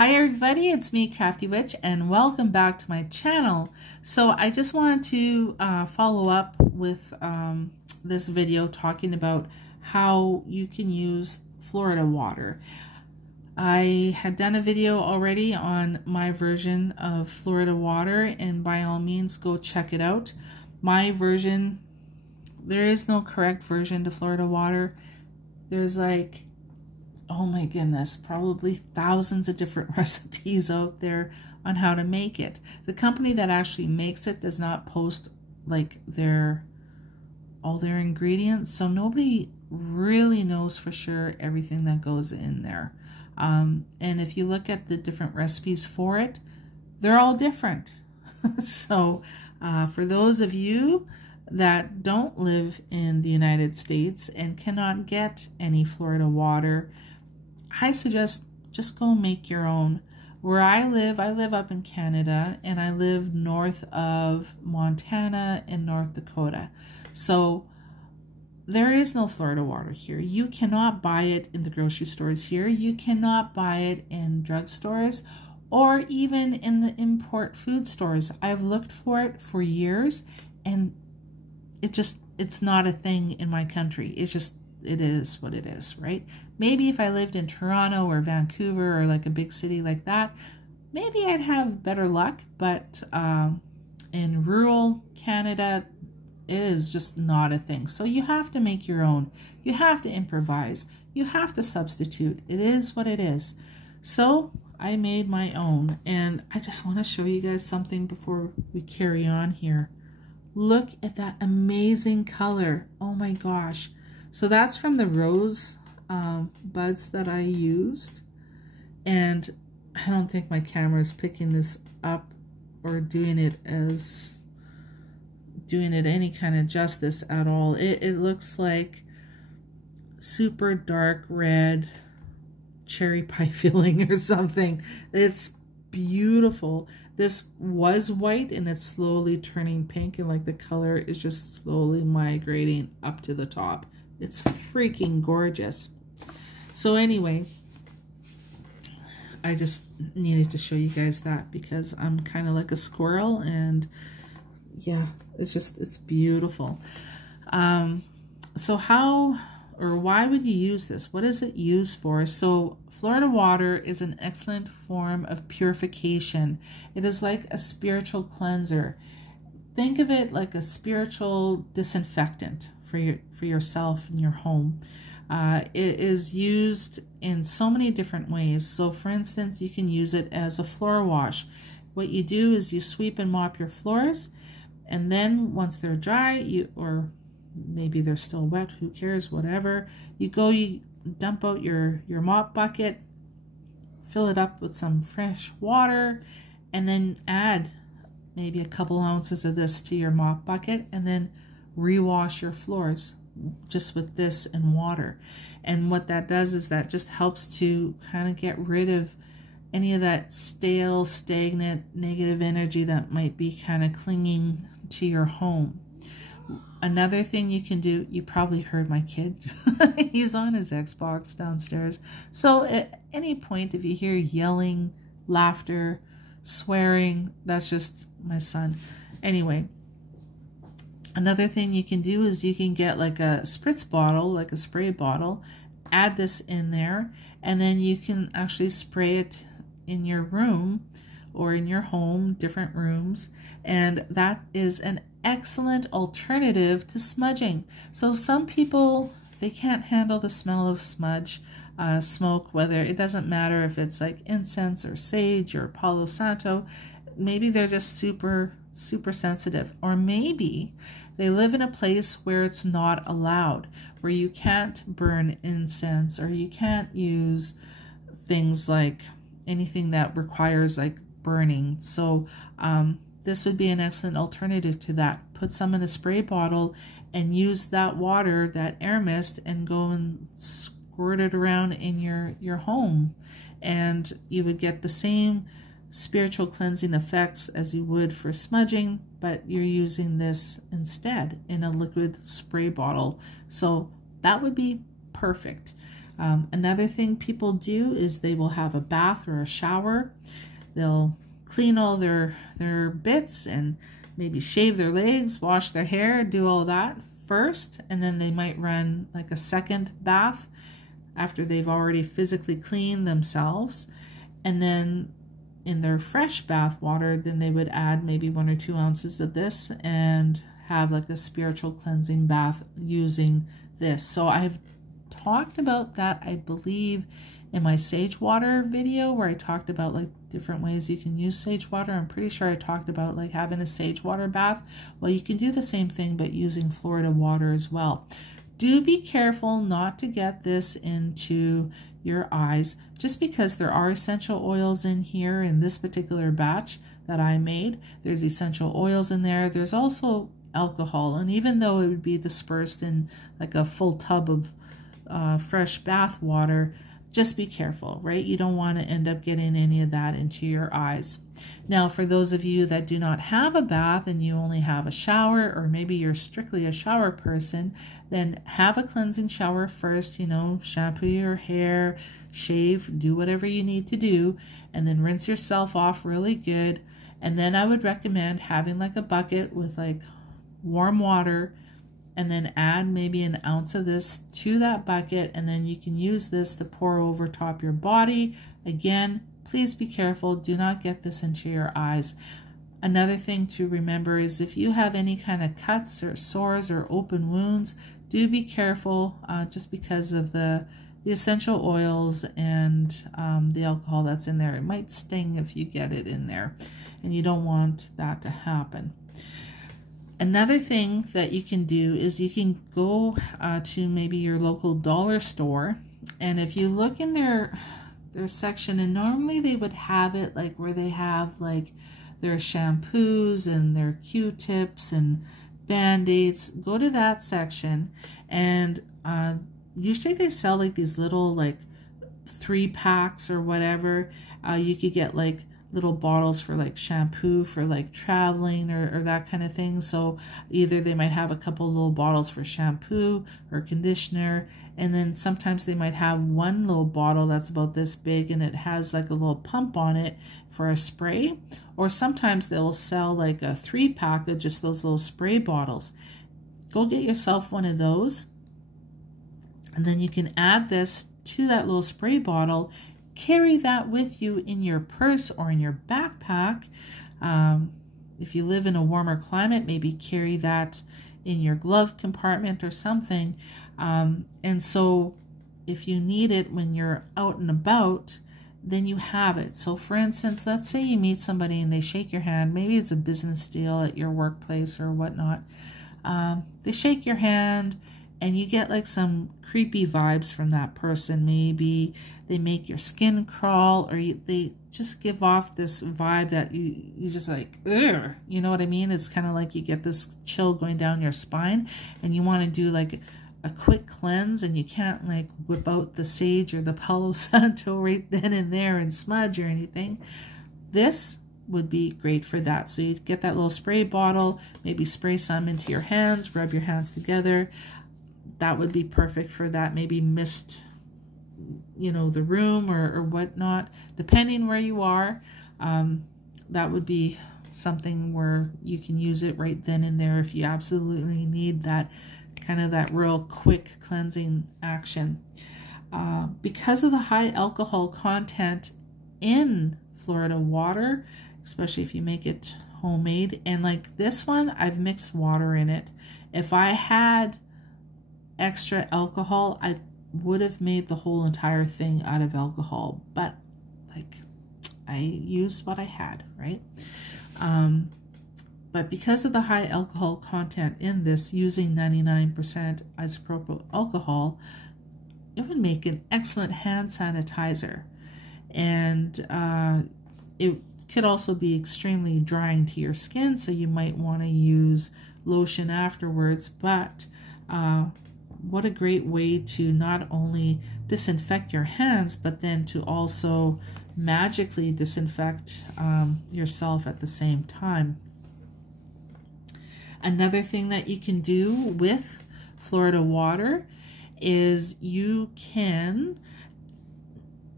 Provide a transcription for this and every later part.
Hi everybody, it's me, Crafty Witch, and welcome back to my channel. So I just wanted to follow up with this video talking about how you can use Florida water. I had done a video already on my version of Florida water, and by all means go check it out. My version, there is no correct version to Florida water. There's like, oh my goodness, probably thousands of different recipes out there on how to make it. The company that actually makes it does not post like all their ingredients, so nobody really knows for sure everything that goes in there. And if you look at the different recipes for it, they're all different. So for those of you that don't live in the United States and cannot get any Florida water, I suggest just go make your own. Where I live up in Canada, and I live north of Montana and North Dakota. So there is no Florida water here. You cannot buy it in the grocery stores here. You cannot buy it in drugstores or even in the import food stores. I've looked for it for years, and it's not a thing in my country. It is what it is, right? Maybe if I lived in Toronto or Vancouver or like a big city like that, maybe I'd have better luck, but in rural Canada, it is just not a thing. So you have to make your own. You have to improvise. You have to substitute. It is what it is. So I made my own, and I just want to show you guys something before we carry on here. Look at that amazing color. Oh my gosh. So that's from the rose buds that I used, and I don't think my camera is picking this up or doing it any kind of justice at all. It looks like super dark red cherry pie filling or something. It's beautiful. This was white and it's slowly turning pink, and like the color is just slowly migrating up to the top. It's freaking gorgeous. So anyway, I just needed to show you guys that because I'm kind of like a squirrel, and yeah, it's beautiful. So how or why would you use this? What is it used for? So Florida water is an excellent form of purification. It is like a spiritual cleanser. Think of it like a spiritual disinfectant for yourself and your home. It is used in so many different ways. So for instance, you can use it as a floor wash. What you do is you sweep and mop your floors, and then once they're dry, or maybe they're still wet, who cares, whatever, you dump out your mop bucket, fill it up with some fresh water, and then add maybe a couple ounces of this to your mop bucket, and then rewash your floors just with this and water. And what that does is that just helps to kind of get rid of any of that stale, stagnant, negative energy that might be kind of clinging to your home. Another thing you can do, you probably heard my kid. He's on his Xbox downstairs. So at any point, if you hear yelling, laughter, swearing, that's just my son. Anyway, another thing you can do is you can get like a spritz bottle, like a spray bottle, add this in there, and then you can actually spray it in your room or in your home, different rooms, and that is an excellent alternative to smudging. So some people, they can't handle the smell of smoke, whether it doesn't matter if it's like incense or sage or Palo Santo. Maybe they're just super sensitive, or maybe they live in a place where it's not allowed, where you can't burn incense, or you can't use things like anything that requires like burning. So this would be an excellent alternative to that. Put some in a spray bottle and use that water, that air mist, and go and squirt it around in your home, and you would get the same spiritual cleansing effects as you would for smudging, but you're using this instead in a liquid spray bottle. So that would be perfect. Another thing people do is they will have a bath or a shower. They'll clean all their bits and maybe shave their legs, wash their hair, do all that first, and then they might run like a second bath after they've already physically cleaned themselves. And then in their fresh bath water, then they would add maybe 1 or 2 ounces of this and have like a spiritual cleansing bath using this. So I've talked about that, I believe, in my sage water video, where I talked about like different ways you can use sage water. I'm pretty sure I talked about like having a sage water bath. Well, you can do the same thing, but using Florida water as well. Do be careful not to get this into your eyes, just because there are essential oils in here in this particular batch that I made. There's essential oils in there. There's also alcohol, and even though it would be dispersed in like a full tub of fresh bath water, just be careful, right? You don't want to end up getting any of that into your eyes. Now, for those of you that do not have a bath and you only have a shower, or maybe you're strictly a shower person, then have a cleansing shower first, you know, shampoo your hair, shave, do whatever you need to do, and then rinse yourself off really good. And then I would recommend having like a bucket with like warm water, and then add maybe an ounce of this to that bucket, and then you can use this to pour over top your body. Again, please be careful. Do not get this into your eyes. Another thing to remember is if you have any kind of cuts or sores or open wounds, do be careful just because of the essential oils and the alcohol that's in there. It might sting if you get it in there, and you don't want that to happen. Another thing that you can do is you can go to maybe your local dollar store, and if you look in their section, and normally they would have it like where they have like their shampoos and their Q-tips and Band-Aids, go to that section, and usually they sell like these little like 3-packs or whatever. You could get like little bottles for like shampoo for like traveling or that kind of thing. So either they might have a couple little bottles for shampoo or conditioner, and then sometimes they might have one little bottle that's about this big and it has like a little pump on it for a spray, or sometimes they'll sell like a 3-pack of just those little spray bottles. Go get yourself one of those, and then you can add this to that little spray bottle. Carry that with you in your purse or in your backpack. If you live in a warmer climate, maybe carry that in your glove compartment or something. And so if you need it when you're out and about, then you have it. So for instance, let's say you meet somebody and they shake your hand. Maybe it's a business deal at your workplace or whatnot. They shake your hand and you get like some creepy vibes from that person. Maybe they make your skin crawl, or they just give off this vibe that you just like, ugh, you know what I mean? It's kind of like you get this chill going down your spine, and you want to do like a quick cleanse, and you can't like whip out the sage or the Palo Santo right then and there and smudge or anything. This would be great for that. So you get that little spray bottle, maybe spray some into your hands, rub your hands together. That would be perfect for that. Maybe mist, you know, the room or whatnot, depending where you are. That would be something where you can use it right then and there if you absolutely need that kind of that real quick cleansing action. Because of the high alcohol content in Florida water, especially if you make it homemade, and like this one, I've mixed water in it. If I had extra alcohol, I would have made the whole entire thing out of alcohol, but like I used what I had, right? But because of the high alcohol content in this, using 99% isopropyl alcohol, it would make an excellent hand sanitizer. And it could also be extremely drying to your skin, so you might want to use lotion afterwards. But what a great way to not only disinfect your hands, but then to also magically disinfect yourself at the same time. Another thing that you can do with Florida water is you can,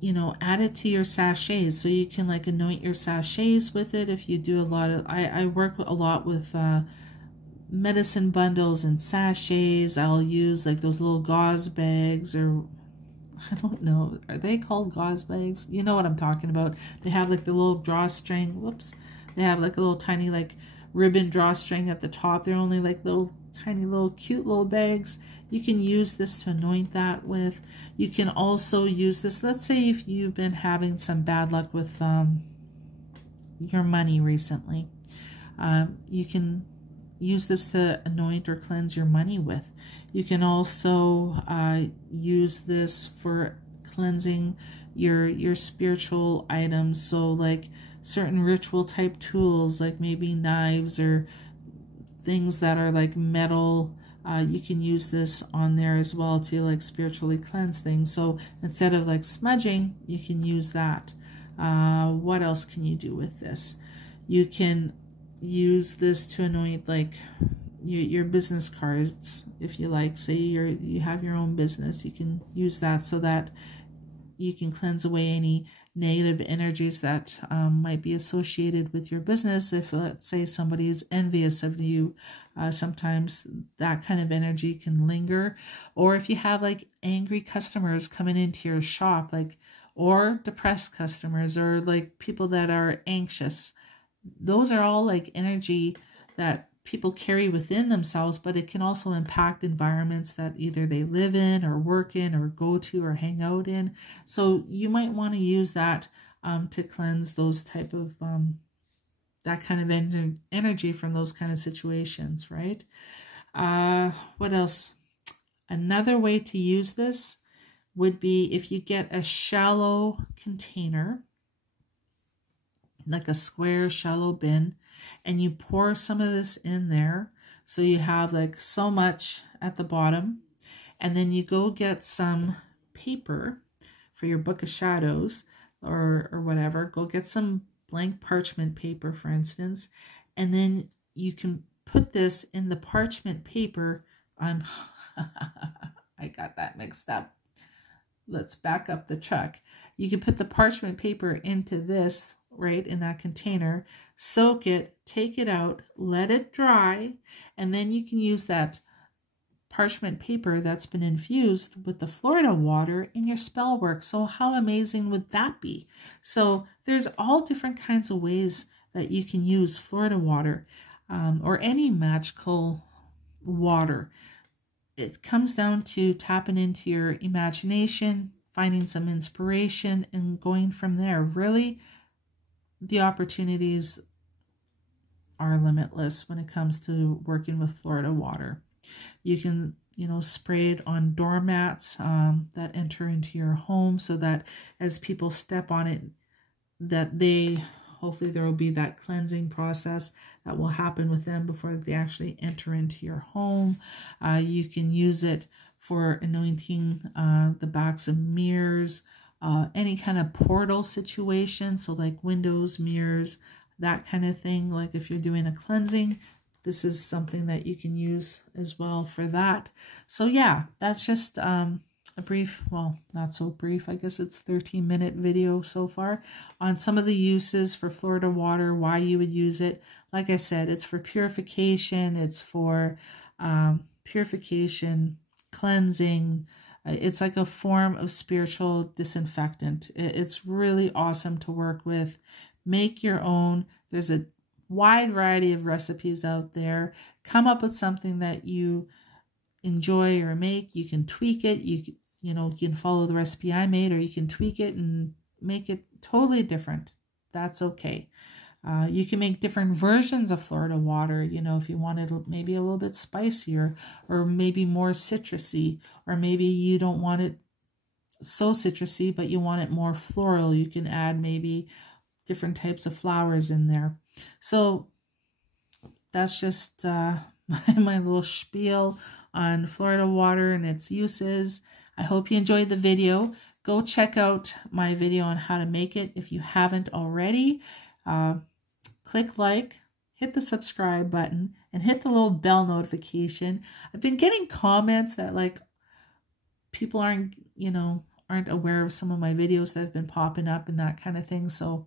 you know, add it to your sachets. So you can like anoint your sachets with it. If you do a lot of, I work a lot with medicine bundles and sachets. I'll use like those little gauze bags, or I don't know, are they called gauze bags? You know what I'm talking about. They have like the little drawstring. Whoops. They have like a little tiny like ribbon drawstring at the top. They're only like little tiny little cute little bags. You can use this to anoint that with. You can also use this, let's say if you've been having some bad luck with your money recently. You can use this to anoint or cleanse your money with. You can also use this for cleansing your spiritual items. So like certain ritual type tools, like maybe knives or things that are like metal. You can use this on there as well to like spiritually cleanse things. So instead of like smudging, you can use that. What else can you do with this? You can use this to anoint like your business cards, if you like. Say you have your own business, you can use that so that you can cleanse away any negative energies that might be associated with your business. If let's say somebody is envious of you, sometimes that kind of energy can linger. Or if you have like angry customers coming into your shop, like, or depressed customers, or like people that are anxious, those are all like energy that people carry within themselves, but it can also impact environments that either they live in or work in or go to or hang out in. So you might want to use that to cleanse those type of that kind of energy from those kind of situations, right? What else? Another way to use this would be if you get a shallow container, like a square shallow bin, and you pour some of this in there. So you have like so much at the bottom, and then you go get some paper for your book of shadows or whatever. Go get some blank parchment paper, for instance, and then you can put this in the parchment paper. I got that mixed up. Let's back up the truck. You can put the parchment paper into this, right, in that container, soak it, take it out, let it dry, and then you can use that parchment paper that's been infused with the Florida water in your spell work. So how amazing would that be? So there's all different kinds of ways that you can use Florida water or any magical water. It comes down to tapping into your imagination, finding some inspiration, and going from there. Really, the opportunities are limitless when it comes to working with Florida water. You can, you know, spray it on doormats that enter into your home, so that as people step on it, that they, hopefully there will be that cleansing process that will happen with them before they actually enter into your home. You can use it for anointing the backs of mirrors, any kind of portal situation, so like windows, mirrors, that kind of thing. Like if you're doing a cleansing, this is something that you can use as well for that. So yeah, that's just a brief, well, not so brief, I guess it's 13-minute video so far on some of the uses for Florida water, why you would use it. Like I said, it's for purification, it's for purification, cleansing. It's like a form of spiritual disinfectant. It's really awesome to work with. Make your own. There's a wide variety of recipes out there. Come up with something that you enjoy or make. You can tweak it. You know, you can follow the recipe I made, or you can tweak it and make it totally different. That's okay. You can make different versions of Florida water, you know, if you want it maybe a little bit spicier, or maybe more citrusy, or maybe you don't want it so citrusy, but you want it more floral. You can add maybe different types of flowers in there. So that's just my little spiel on Florida water and its uses. I hope you enjoyed the video. Go check out my video on how to make it if you haven't already. Click like, hit the subscribe button, and hit the little bell notification. I've been getting comments that like people aren't, you know, aren't aware of some of my videos that have been popping up and that kind of thing. So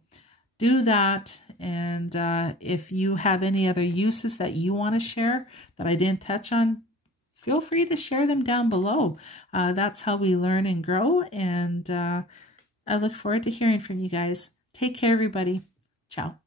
do that. And if you have any other uses that you want to share that I didn't touch on, feel free to share them down below. That's how we learn and grow. And I look forward to hearing from you guys. Take care, everybody. Ciao.